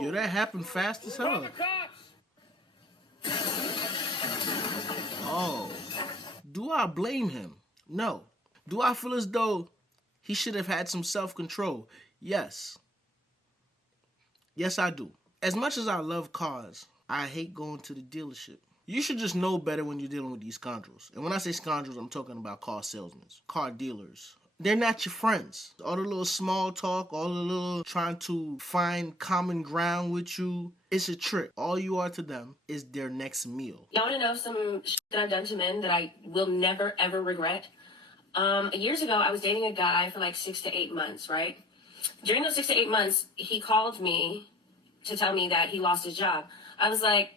Yo, that happened fast as hell. Oh. Do I blame him? No. Do I feel as though he should have had some self-control? Yes. Yes, I do. As much as I love cars, I hate going to the dealership. You should just know better when you're dealing with these scoundrels. And when I say scoundrels, I'm talking about car salesmen, car dealers. They're not your friends. All the little small talk, all the little trying to find common ground with you, it's a trick. All you are to them is their next meal. Y'all want to know some shit that I've done to men that I will never, ever regret? Years ago, I was dating a guy for like 6 to 8 months, right? During those 6 to 8 months, he called me to tell me that he lost his job. I was like,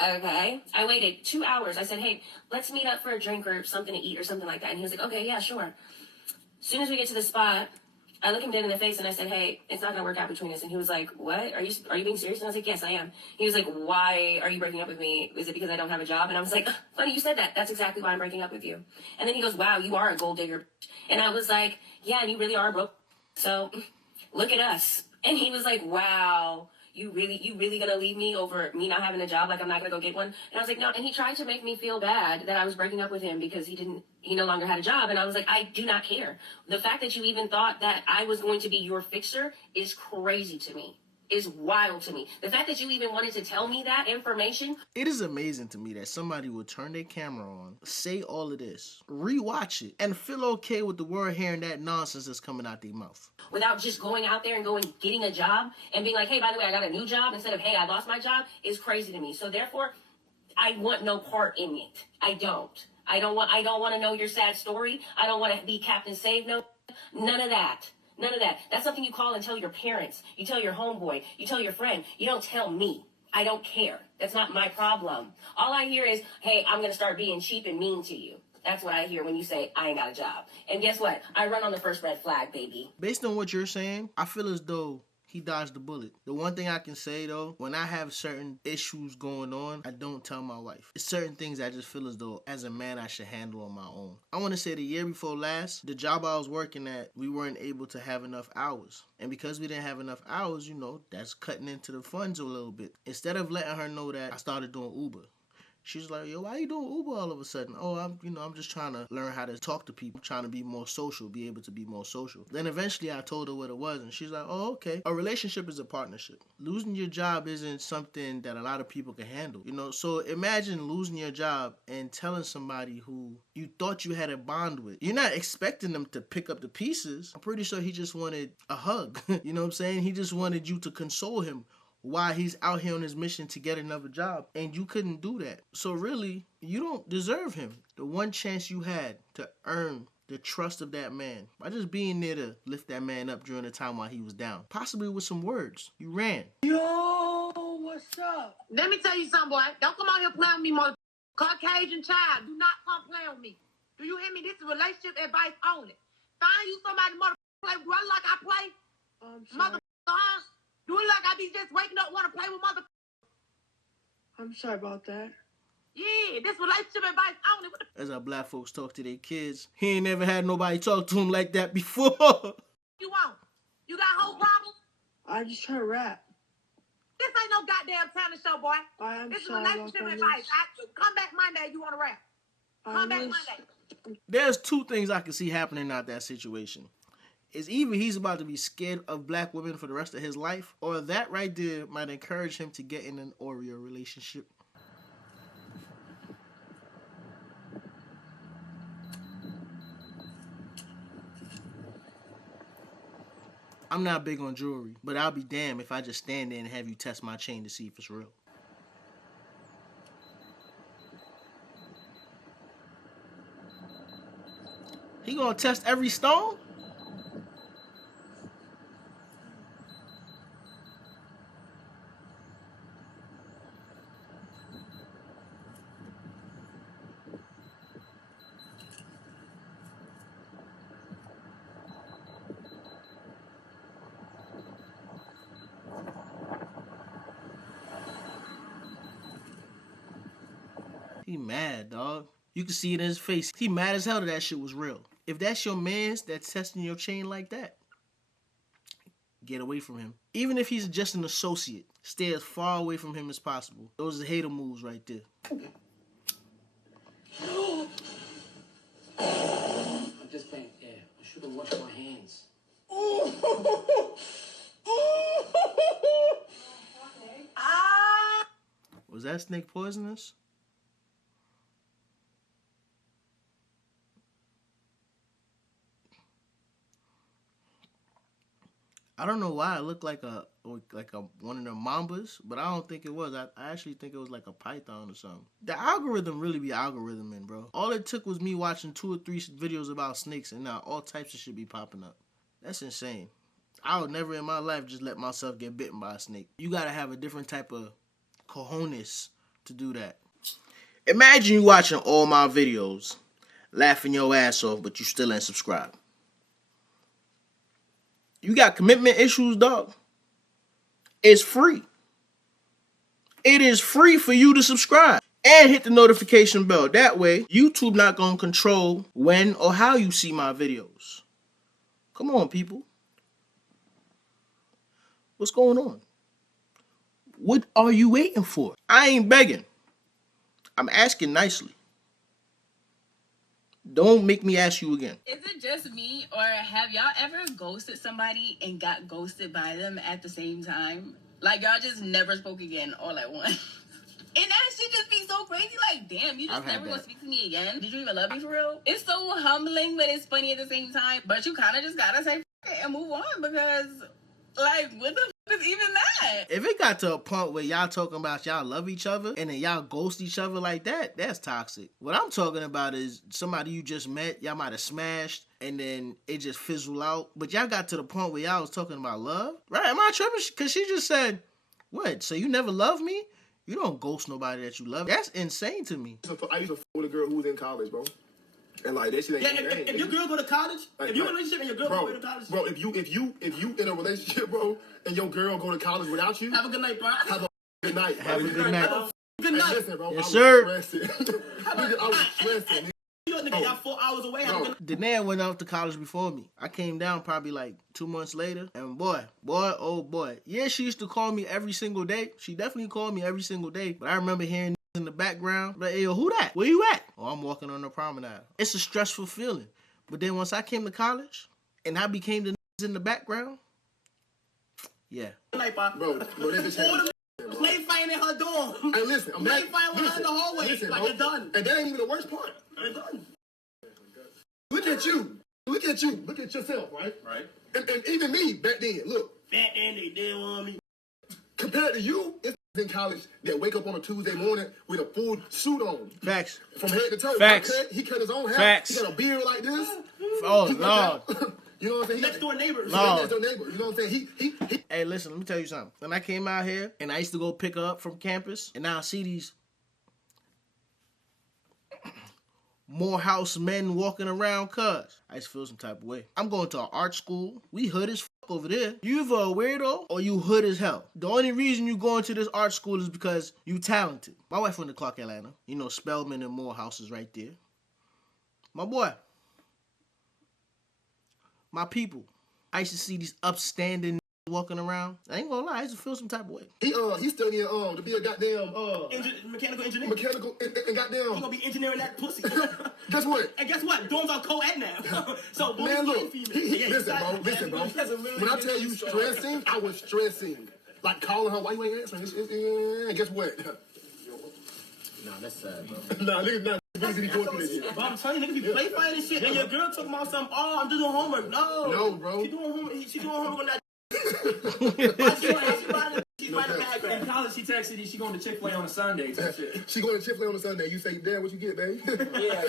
okay. I waited 2 hours. I said, hey, let's meet up for a drink or something to eat or something like that. And he was like, okay, yeah, sure. As soon as we get to the spot, I look him dead in the face and I said, hey, it's not going to work out between us. And he was like, what? Are you being serious? And I was like, yes, I am. He was like, why are you breaking up with me? Is it because I don't have a job? And I was like, funny you said that. That's exactly why I'm breaking up with you. And then he goes, wow, you are a gold digger. And I was like, yeah, and you really are broke. So look at us. And he was like, wow. You really gonna leave me over me not having a job? Like I'm not gonna go get one? And I was like, no. And he tried to make me feel bad that I was breaking up with him because he no longer had a job. And I was like, I do not care. The fact that you even thought that I was going to be your fixer is crazy to me. Is wild to me. The fact that you even wanted to tell me that information. It is amazing to me that somebody would turn their camera on, say all of this, rewatch it, and feel okay with the world hearing that nonsense that's coming out their mouth. Without just going out there and getting a job and being like, hey, by the way, I got a new job instead of, hey, I lost my job is crazy to me. So therefore, I want no part in it. I don't want to know your sad story. I don't want to be Captain Save No. None of that. None of that. That's something you call and tell your parents. You tell your homeboy. You tell your friend. You don't tell me. I don't care. That's not my problem. All I hear is, hey, I'm going to start being cheap and mean to you. That's what I hear when you say, I ain't got a job. And guess what? I run on the first red flag, baby. Based on what you're saying, I feel as though he dodged the bullet. The one thing I can say though, when I have certain issues going on, I don't tell my wife. It's certain things I just feel as though as a man I should handle on my own. I want to say the year before last, the job I was working at, we weren't able to have enough hours. And because we didn't have enough hours, that's cutting into the funds a little bit. Instead of letting her know that, I started doing Uber. She's like, yo, why are you doing Uber all of a sudden? Oh, I'm just trying to learn how to talk to people, trying to be more social, be able to be more social. Then eventually I told her what it was, and she's like, oh, okay. A relationship is a partnership. Losing your job isn't something that a lot of people can handle, So imagine losing your job and telling somebody who you thought you had a bond with. You're not expecting them to pick up the pieces. I'm pretty sure he just wanted a hug. You know what I'm saying? He just wanted you to console him while he's out here on his mission to get another job, and you couldn't do that. So really, you don't deserve him. The one chance you had to earn the trust of that man by just being there to lift that man up during the time while he was down, possibly with some words, you ran. Yo, what's up? Let me tell you something, boy. Don't come out here playing with me, mother Caucasian child. Do not come play with me. Do you hear me? This is relationship advice only. Find you somebody mother play run like I play. Mother do it like I be just waking up want to play with mother. I'm sorry about that. Yeah, this relationship advice only. As our black folks talk to their kids, he ain't never had nobody talk to him like that before. You want? You got whole problem? I just try to rap. This ain't no goddamn talent show, boy. This is relationship advice. Come back Monday. You want to rap? Come back Monday. There's two things I can see happening out that situation. It's either he's about to be scared of black women for the rest of his life, or that right there might encourage him to get in an Oreo relationship. I'm not big on jewelry, but I'll be damned if I just stand there and have you test my chain to see if it's real. He gonna test every stone? He mad, dog. You can see it in his face. He mad as hell that shit was real. If that's your mans that's testing your chain like that, get away from him. Even if he's just an associate, stay as far away from him as possible. Those are hater moves right there. I'm just back there. I should have washed my hands. Was that snake poisonous? I don't know why it looked like a one of the mambas, but I don't think it was. I actually think it was like a python or something. The algorithm really be algorithming, bro. All it took was me watching 2 or 3 videos about snakes, and now all types of shit be popping up. That's insane. I would never in my life just let myself get bitten by a snake. You gotta have a different type of cojones to do that. Imagine you watching all my videos, laughing your ass off, but you still ain't subscribed. You got commitment issues, dog. It's free. It is free for you to subscribe and hit the notification bell. That way, YouTube not gonna control when or how you see my videos. Come on, people. What's going on? What are you waiting for? I ain't begging. I'm asking nicely. Don't make me ask you again. Is it just me, or have y'all ever ghosted somebody and got ghosted by them at the same time? Like, y'all just never spoke again all at once. And that shit just be so crazy. Like, damn, you just never gonna speak to me again? Did you even love me for real? It's so humbling, but it's funny at the same time. But you kind of just gotta say F it and move on, because, like, what the f is even that? If it got to a point where y'all talking about y'all love each other and then y'all ghost each other like that, that's toxic. What I'm talking about is somebody you just met, y'all might have smashed, and then it just fizzled out. But y'all got to the point where y'all was talking about love? Right? Am I tripping? Because she just said, what? So you never loved me? You don't ghost nobody that you love. That's insane to me. I used to f with a girl who was in college, bro. And like that shit ain't if your girl go to college, like, if you're in a relationship and your girl go to college, bro, if you in a relationship, bro, and your girl go to college without you, have a good night, bro. have a good night. Have a good night. Good night. Hey, listen, bro, Yes, I sir. was stressing. I was stressing. You know, nigga, y'all 4 hours away. Have a good night. Daenerys went off to college before me. I came down probably like 2 months later, and boy, oh boy. Yeah, she used to call me every single day. She definitely called me every single day, but I remember hearing in the background, like, hey, yo, who that? Where you at? Oh, I'm walking on the promenade. It's a stressful feeling. But then once I came to college, and I became the in the background, yeah. Good night, bro. Bro, this is happening. Play fighting in her dorm. Hey, listen, I'm Play not. fighting with her in the hallway. Listen, like bro. you're done. And that ain't even the worst part. You're done. Look at you. Look at you. Look at yourself, right? Right. And even me back then. Look, Back then they didn't want me. compared to you, it's in college that wake up on a Tuesday morning with a full suit on. Facts. From head to toe. Facts. He cut his own hair. Facts. He got a beard like this. Oh, He Lord. You know what I'm saying? Next door neighbors. Lord. Next door neighbor. You know what I'm saying? He Hey, listen, let me tell you something. When I came out here, and I used to go pick her up from campus, and now I see these Morehouse men walking around, cuz I just feel some type of way. I'm going to an art school. We hood as fuck over there. You either a weirdo or you hood as hell. The only reason you going to this art school is because you talented. My wife went to Clark, Atlanta. You know, Spelman and Morehouse is right there. My boy. My people. I used to see these upstanding walking around. I ain't gonna lie, I used to feel some type of way. he's studying to be a goddamn Mechanical engineer. mechanical and goddamn. You're gonna be engineering that pussy. Guess what? And guess what? Dorms are co-ed now. So Man, look, listen, listen, bro. When I tell you stressing, I was stressing. Like calling her, why you ain't answering? And guess what? Nah, that's sad, bro. Nah, niggas not really going through this shit. But I'm telling you, niggas be play fighting and shit, and your girl talking about something. Oh, I'm just doing homework. No, bro. She doing homework on that. She's right in the background. In college, she texted you, she going to Chick-fil-A on a Sunday. She going to Chick-fil-A on a Sunday. You say, damn, what you get, baby? Yeah.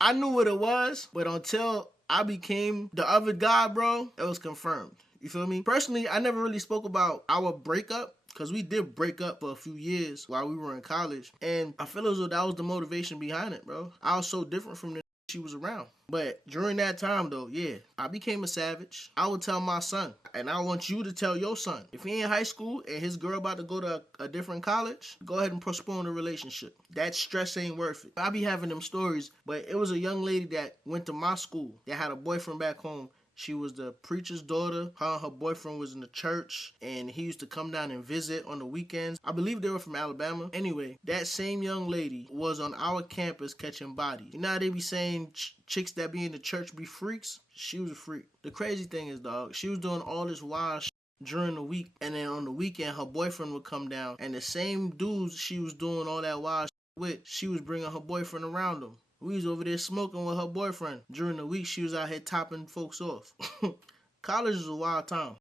I knew what it was, but until I became the other guy, bro, it was confirmed. You feel me? Personally, I never really spoke about our breakup, because we did break up for a few years while we were in college. And I feel as though that was the motivation behind it, bro. I was so different from the she was around. But during that time, though, yeah, I became a savage. I would tell my son, and I want you to tell your son, if he in high school and his girl about to go to a different college, go ahead and postpone the relationship. That stress ain't worth it. I be having them stories, but it was a young lady that went to my school that had a boyfriend back home. She was the preacher's daughter. Her and her boyfriend was in the church, and he used to come down and visit on the weekends. I believe they were from Alabama. Anyway, that same young lady was on our campus catching bodies. You know how they be saying chicks that be in the church be freaks? She was a freak. The crazy thing is, dog, she was doing all this wild shit during the week, and then on the weekend, her boyfriend would come down, and the same dudes she was doing all that wild shit with, she was bringing her boyfriend around them. We was over there smoking with her boyfriend. During the week, she was out here topping folks off. College is a wild time.